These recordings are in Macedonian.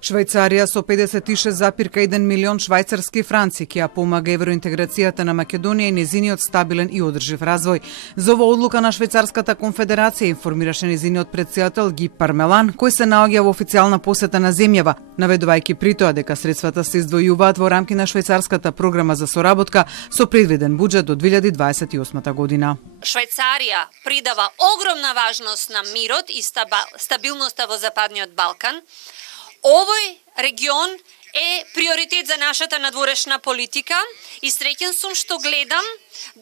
Швајцарија со 56,1 милион швајцарски франци ќе ја помага евроинтеграцијата на Македонија и незиниот стабилен и одржив развој. За ова одлука на Швајцарската конфедерација информираше незиниот претседател Ги Пармелан, кој се наоѓа во официјална посета на земјава, наведувајќи при тоа дека средствата се издвојуваат во рамки на швајцарската програма за соработка со предвиден буџет до 2028 година. Швајцарија придава огромна важност на мирот и стабилноста во Западниот Балкан. Овој регион е приоритет за нашата надворешна политика и среќен сум што гледам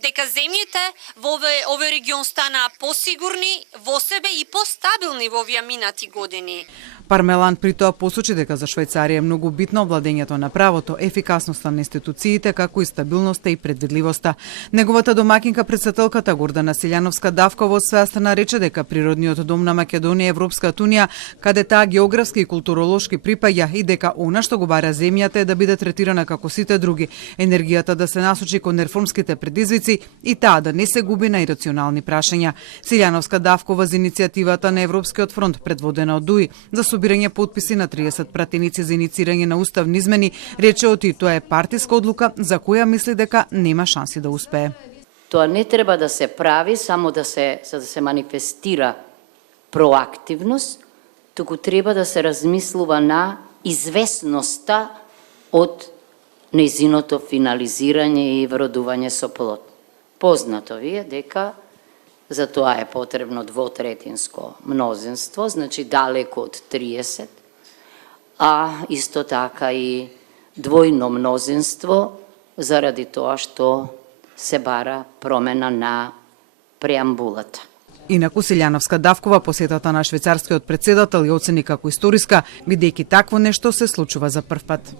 дека земјите во овој регион станаа посигурни во себе и постабилни во овие минати години. Пармелан при тоа посочи дека за Швајцарија е многу битно владењето на правото, ефикасноста на институциите, како и стабилноста и предвидливоста. Неговата домакинка претседателката Гордана Силјановска-Давкова од своја страна рече дека природниот дом на Македонија е Европската унија, каде таа географски и културолошки припаѓа и дека она што го бара земјата е да биде третирана како сите други, енергијата да се насочи кон реформските предизвици и таа да не се губи на ирационални прашања. Силјановска-Давкова за иницијативата на Европскиот фронт, предводена од ДУИ, за собирање потписи на 30 пратеници за иницирање на уставни измени, рече оти тоа е партиска одлука за која мисли дека нема шанси да успее. Тоа не треба да се прави само за да се манифестира проактивност, туку треба да се размислува на известноста од нејзиното финализирање и вродување со плод. Познато ви е дека за тоа е потребно двотретинско мнозинство, значи далеко од 30, а исто така и двојно мнозинство заради тоа што се бара промена на преамбулата. Инаку Силјановска-Давкова посетата на швајцарскиот претседател ја оцени како историска, бидејќи такво нешто се случува за прв пат.